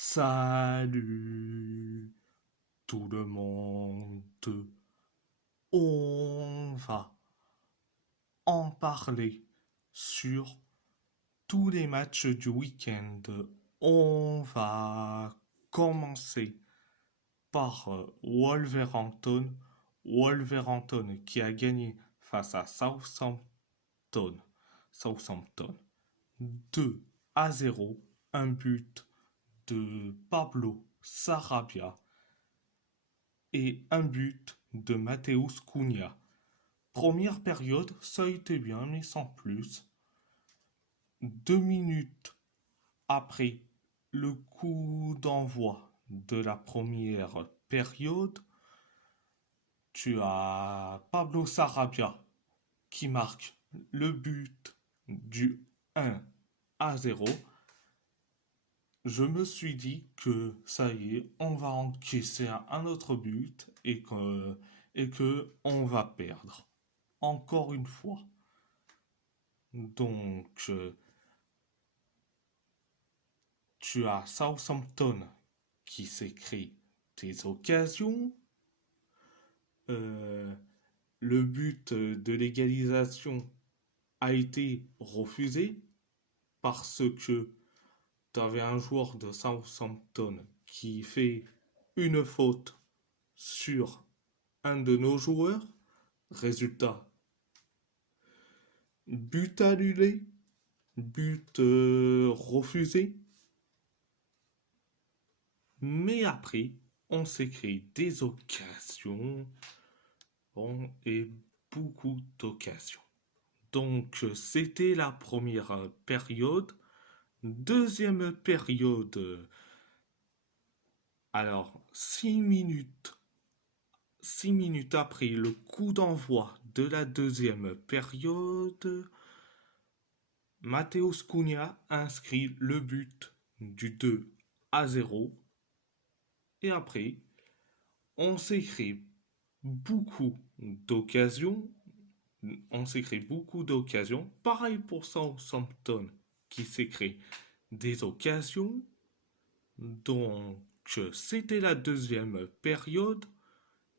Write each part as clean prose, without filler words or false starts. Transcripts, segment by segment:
Salut tout le monde, on va en parler sur tous les matchs du week-end. On va commencer par Wolverhampton. Wolverhampton qui a gagné face à Southampton. Southampton 2-0. Un but de Pablo Sarabia et un but de Mateus Cunha. Première période, ça a été bien, mais sans plus. 2 minutes après le coup d'envoi de la première période, tu as Pablo Sarabia qui marque le but du 1-0. Je me suis dit que ça y est, on va encaisser un autre but et que on va perdre. Encore une fois. Donc, tu as Southampton qui s'est créé des occasions. Euh, le but de l'égalisation a été refusé parce que tu avais un joueur de Southampton qui fait une faute sur un de nos joueurs. Résultat, but annulé, but refusé. Mais après, on s'est créé des occasions. Bon, et beaucoup d'occasions. Donc, c'était la première période. Deuxième période, alors 6 minutes après le coup d'envoi de la deuxième période, Mateus Cunha inscrit le but du 2-0. Et après, on s'est créé beaucoup d'occasions. On s'est créé beaucoup d'occasions. Pareil pour Southampton qui s'est créé des occasions. Donc, c'était la deuxième période.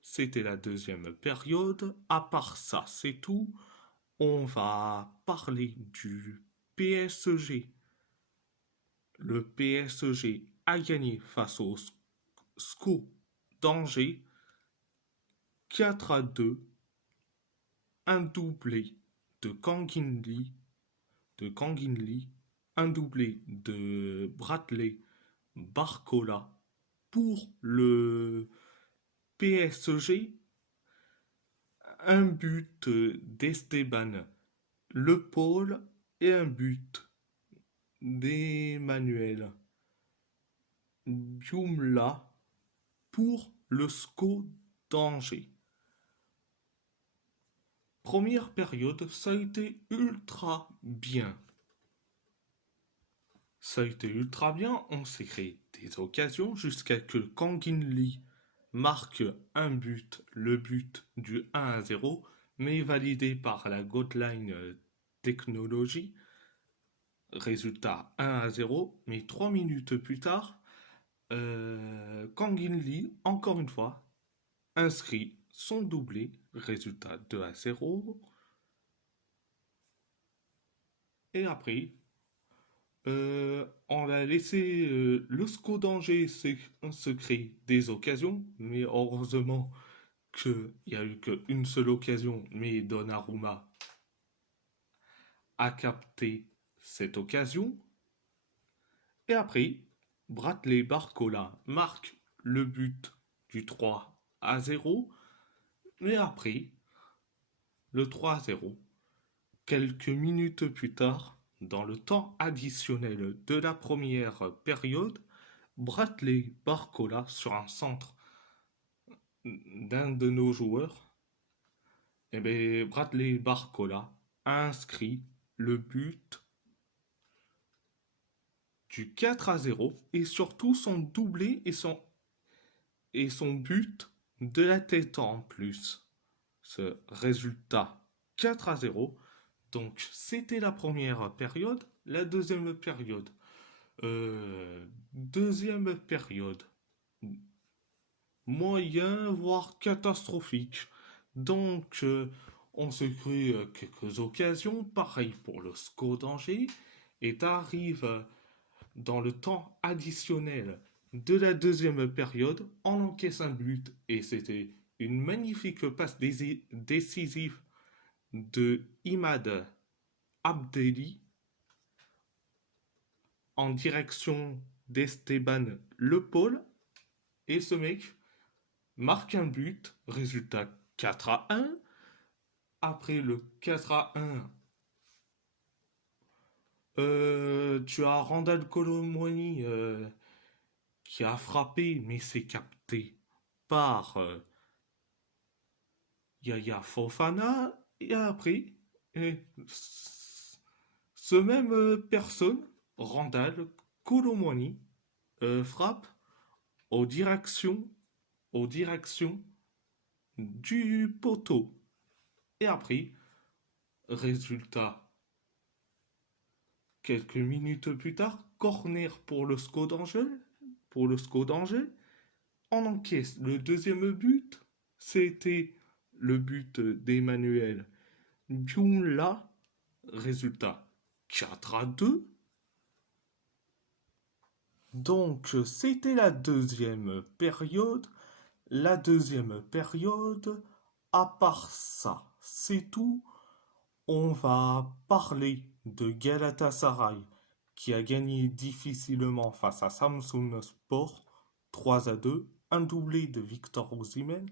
C'était la deuxième période. À part ça, c'est tout. On va parler du PSG. Le PSG a gagné face au SCO d'Angers 4-2. Un doublé de Kanginli, un doublé de Bradley Barcola pour le PSG, un but d'Esteban Le Paul et un but d'Emmanuel Biumla pour le SCO d'Angers. Première période, ça a été ultra bien. Ça a été ultra bien, on s'est créé des occasions jusqu'à que Kangin Lee marque un but, le but du 1-0, mais validé par la Godline Technology. Résultat 1-0, mais 3 minutes plus tard, Kangin Lee, encore une fois, inscrit son doublé, résultat 2-0. Et après, on a laissé le SCO d'Angers se créer des occasions, mais heureusement qu'il n'y a eu qu'une seule occasion, mais Donnarumma a capté cette occasion. Et après, Bradley Barcola marque le but du 3-0. Mais après, le 3-0, quelques minutes plus tard, dans le temps additionnel de la première période, Bradley Barcola sur un centre d'un de nos joueurs, Bradley Barcola a inscrit le but du 4-0 et surtout son doublé et son but de la tête en plus. Ce résultat 4-0. Donc c'était la première période. La deuxième période, Deuxième période, moyen, voire catastrophique. Donc, on se crée quelques occasions, pareil pour le SCO d'Angers, et t'arrives dans le temps additionnel de la deuxième période, on encaisse un but, et c'était une magnifique passe décisive de Imad Abdelli en direction d'Esteban Le Paul, et ce mec marque un but, résultat 4-1. Après le 4-1, tu as Randal Colomwani qui a frappé, mais c'est capté par Yaya Fofana. Et après, euh, ce même personne, Randal Colomwani, frappe aux directions, aux directions du poteau. Et après, résultat, quelques minutes plus tard, corner pour le SCO d'Angers. Pour le SCO d'Angers, on encaisse le deuxième but. C'était le but d'Emmanuel Bioula. Résultat 4-2. Donc, c'était la deuxième période. La deuxième période, à part ça, c'est tout. On va parler de Galatasaray qui a gagné difficilement face à Samsun Sport 3-2, un doublé de Victor Osimhen,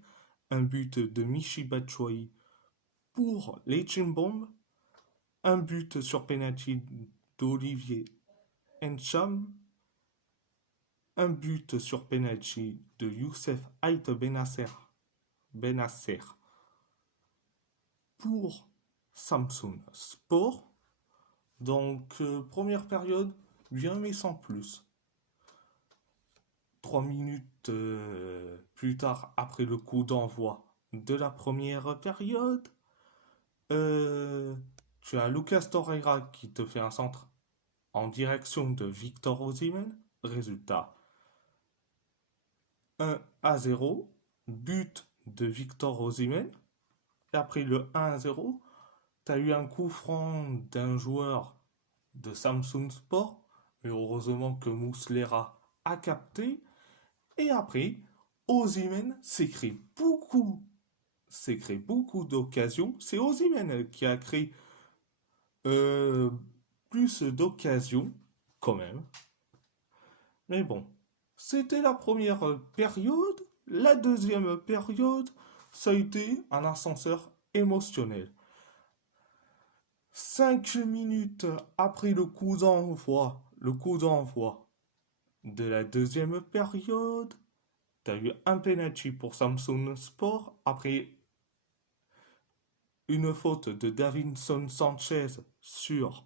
un but de Michy Batshuayi pour les Chimbomb, un but sur penalty d'Olivier Encham, un but sur penalty de Youssef Haït Benasser pour Samsun Sport. Donc, première période, bien mais sans plus. 3 minutes plus tard, après le coup d'envoi de la première période, tu as Lucas Torreira qui te fait un centre en direction de Victor Osimhen. Résultat 1-0, but de Victor Osimhen. Et après le 1-0, tu as eu un coup franc d'un joueur de Samsung Sport, mais heureusement que Muslera a capté. Et après, Osimhen s'est créé beaucoup d'occasions. C'est Osimhen qui a créé euh, plus d'occasions, quand même. Mais bon, c'était la première période. La deuxième période, ça a été un ascenseur émotionnel. 5 minutes après le coup d'envoi de la deuxième période, tu as eu un penalty pour Samsung Sport après une faute de Davinson Sanchez sur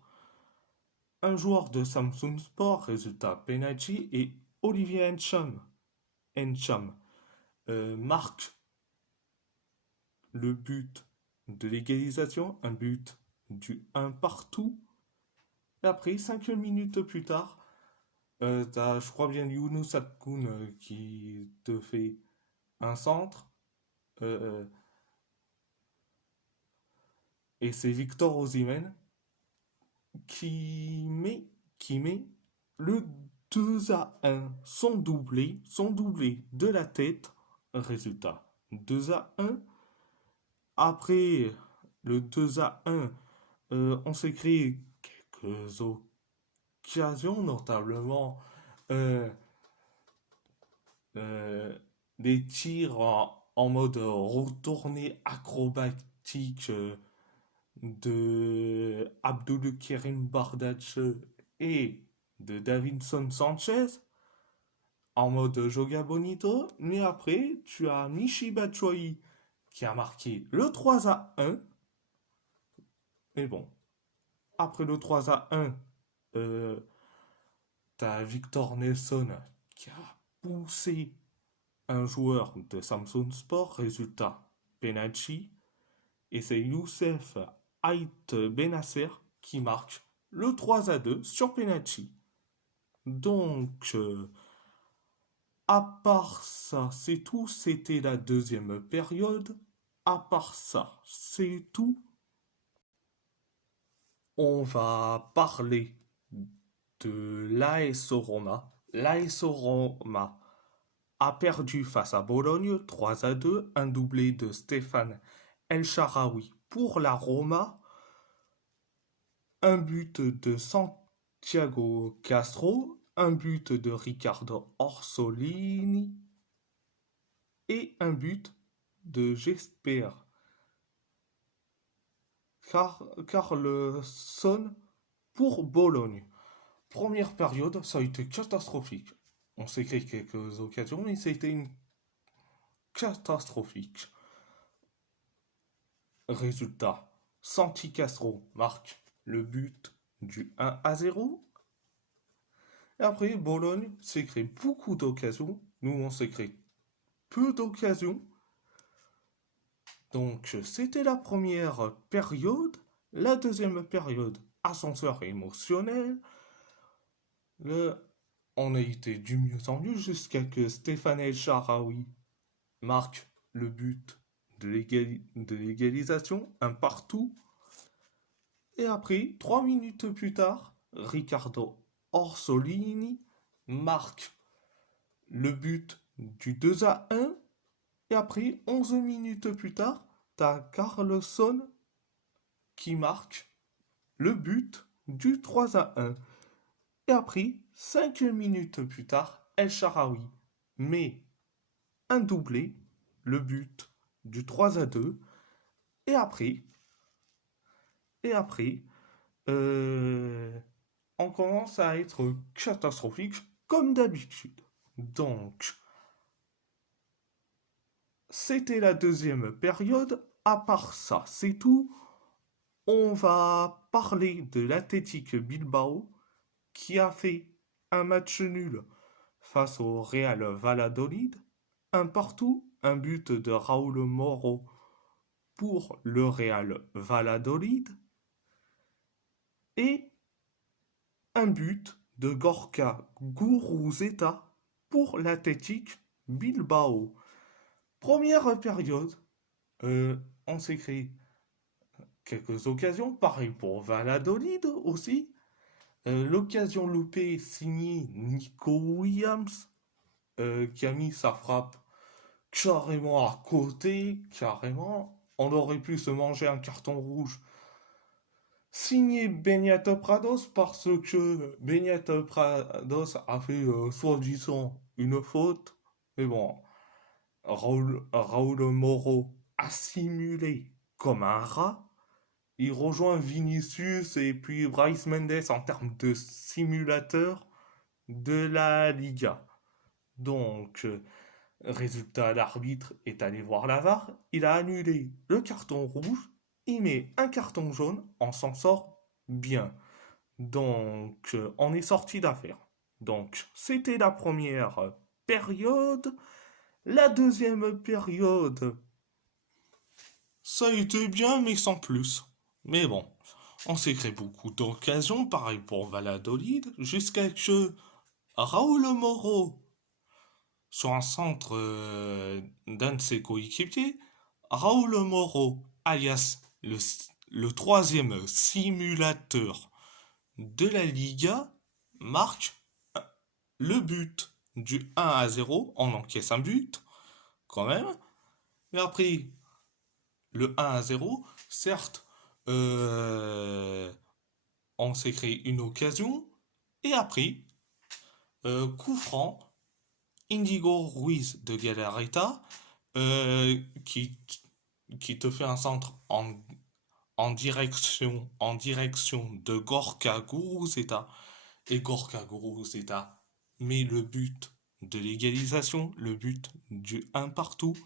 un joueur de Samsung Sport, résultat penalty, et Olivier Encham marque le but de l'égalisation, un but du 1 partout. Et après, 5 minutes plus tard, t'as, je crois bien, Younous Akkoun qui te fait un centre. Euh, et c'est Victor Osimhen qui met, qui met le 2-1, son doublé de la tête. Résultat 2-1. Après le 2-1, on s'est créé quelques occasions, notamment euh, euh, des tirs en mode retourné acrobatique de Abdul Kerim Bardach et de Davinson Sanchez en mode Joga Bonito. Mais après, tu as Michi Batshuayi qui a marqué le 3-1. Mais bon, après le 3-1, euh, t'as Victor Nelson qui a poussé un joueur de Samsung Sport, résultat penalty, et c'est Youssef Haït Benasser qui marque le 3-2 sur penalty. Donc, à part ça, c'est tout. C'était la deuxième période. À part ça, c'est tout. On va parler de l'AS Roma. L'AS Roma a perdu face à Bologne 3-2, un doublé de Stéphane El Shaarawy pour la Roma, un but de Santiago Castro, un but de Riccardo Orsolini et un but de Jesper Carlson pour Bologne. Première période, ça a été catastrophique. On s'est créé quelques occasions, mais c'était une catastrophique. Résultat, Santi Castro marque le but du 1-0. Et après, Bologne s'est créé beaucoup d'occasions. Nous, on s'est créé peu d'occasions. Donc, c'était la première période. La deuxième période, ascenseur émotionnel. On a été du mieux en mieux jusqu'à que Stéphane El Shaarawy marque le but de l'égalisation, un partout. Et après, 3 minutes plus tard, Riccardo Orsolini marque le but du 2-1. Et après, 11 minutes plus tard, t'as Carlson qui marque le but du 3-1. Et après, 5 minutes plus tard, El Shaarawy met un doublé, le but du 3-2. Et après, et après, euh, on commence à être catastrophique comme d'habitude. Donc, c'était la deuxième période. À part ça, c'est tout. On va parler de l'Athletic Bilbao qui a fait un match nul face au Real Valladolid. Un partout, un but de Raúl Moro pour le Real Valladolid et un but de Gorka Guruzeta pour l'Athletic Bilbao. Première période, on s'est créé quelques occasions, pareil pour Valladolid aussi. L'occasion loupée signée Nico Williams, qui a mis sa frappe carrément à côté, carrément. On aurait pu se manger un carton rouge signé Beñat Prados parce que Beñat Prados a fait soi-disant une faute. Mais bon, Raúl Moro a simulé comme un rat. Il rejoint Vinicius et puis Bryce Mendes en termes de simulateur de la Liga. Donc, résultat, l'arbitre est allé voir la VAR, il a annulé le carton rouge, il met un carton jaune, on s'en sort bien. Donc, on est sorti d'affaire. Donc, c'était la première période. La deuxième période, ça a été bien, mais sans plus. Mais bon, on s'est créé beaucoup d'occasions, pareil pour Valladolid, jusqu'à que Raúl Moro, sur un centre d'un de ses coéquipiers, Raúl Moro, alias le troisième simulateur de la Liga, marque le but du 1-0. On encaisse un but, quand même. Mais après, le 1-0, certes, euh, on s'est créé une occasion. Et après, coup franc, Indigo Ruiz de Galarreta, euh, qui, qui te fait un centre en direction de Gorka Guruzeta. Et Gorka Guruzeta met le but de l'égalisation, le but du 1 partout.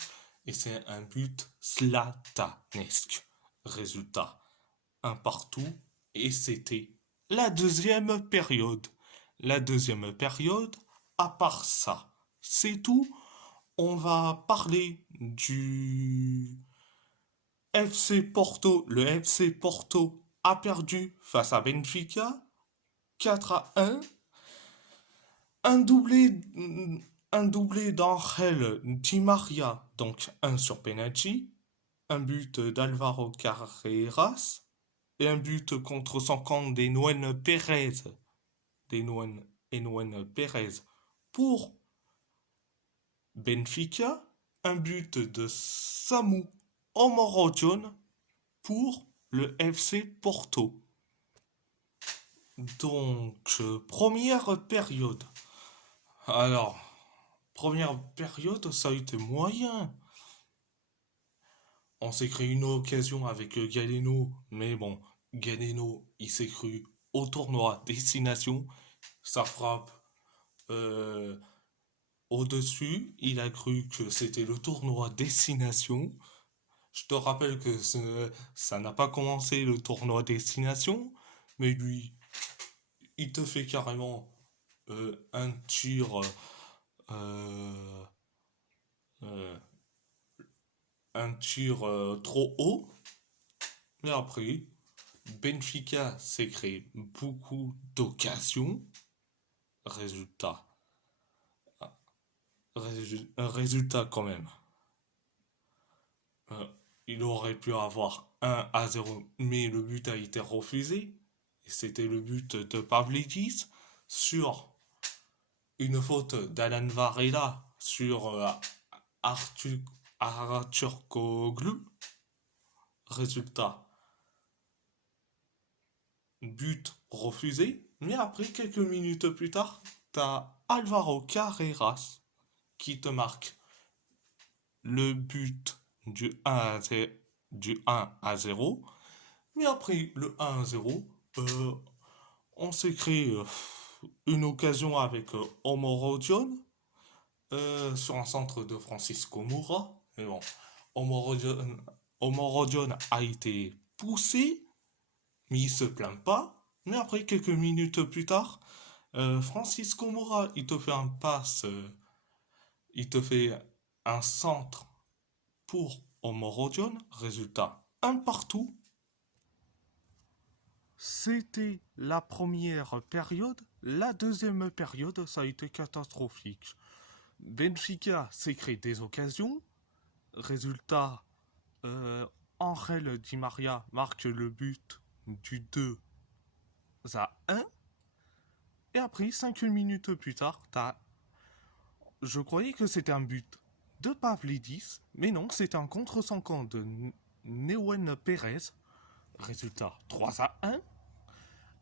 Et c'est un but slatanesque. Résultat, un partout. Et c'était la deuxième période. La deuxième période, à part ça, c'est tout. On va parler du FC Porto. Le FC Porto a perdu face à Benfica 4-1. Un doublé, un doublé d'Angel Di Maria, donc un sur penalty, un but d'Alvaro Carreras et un but contre son camp d'Enouen Pérez. D'Enouen Pérez. Pour Benfica, un but de Samu Omorodion pour le FC Porto. Donc, première période. Alors, première période, ça a été moyen. On s'est créé une occasion avec Galeno, mais bon, Galeno, il s'est cru au tournoi Destination. Ça frappe euh, au-dessus. Il a cru que c'était le tournoi Destination. Je te rappelle que ça n'a pas commencé le tournoi Destination, mais lui, il te fait carrément un tir, euh, euh, trop haut. Mais après, Benfica s'est créé beaucoup d'occasions. Résultat, un résultat quand même. Euh, il aurait pu avoir 1-0, mais le but a été refusé. Et c'était le but de Pavlidis sur une faute d'Alan Varela sur Arthur, Arthur Koglu. Résultat, but refusé. Mais après, quelques minutes plus tard, t'as Alvaro Carreras qui te marque le but du 1 à 0. Mais après le 1 à 0, on s'est créé une occasion avec Omorodion sur un centre de Francisco Moura. Mais bon, Omorodion, Omorodion a été poussé, mais il se plaint pas. Mais après, quelques minutes plus tard, Francisco Moura, il te fait un passe, il te fait un centre pour Omorodion. Résultat, un partout. C'était la première période. La deuxième période, ça a été catastrophique. Benfica s'est créé des occasions. Résultat, Angel Di Maria marque le but du 2 à 1. Et après, 5 minutes plus tard, je croyais que c'était un but de Pavlidis, mais non, c'était un contre son camp de Neuen Pérez. Résultat, 3 à 1.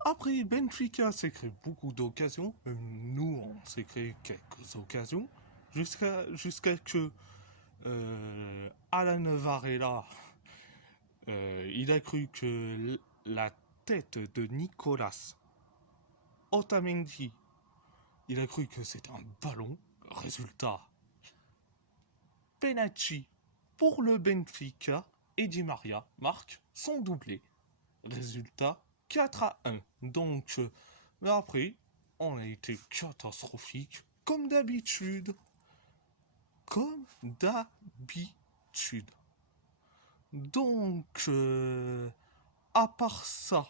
Après, Benfica s'est créé beaucoup d'occasions. Nous, on s'est créé quelques occasions. Jusqu'à que Alan Varela, il a cru que la tête de Nicolas Otamendi, il a cru que c'était un ballon. Résultat, penalty pour le Benfica et Di Maria marque son doublé. Résultat, 4 à 1. Donc, mais après, on a été catastrophique, comme d'habitude. Comme d'habitude. Donc, à part ça,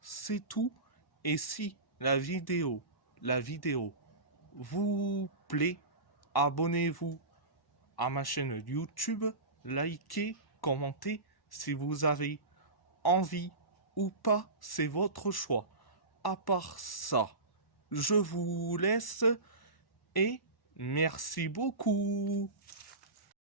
c'est tout. Et si la vidéo vous plaît, abonnez-vous à ma chaîne YouTube, likez, commentez si vous avez envie ou pas, c'est votre choix. À part ça, je vous laisse et merci beaucoup.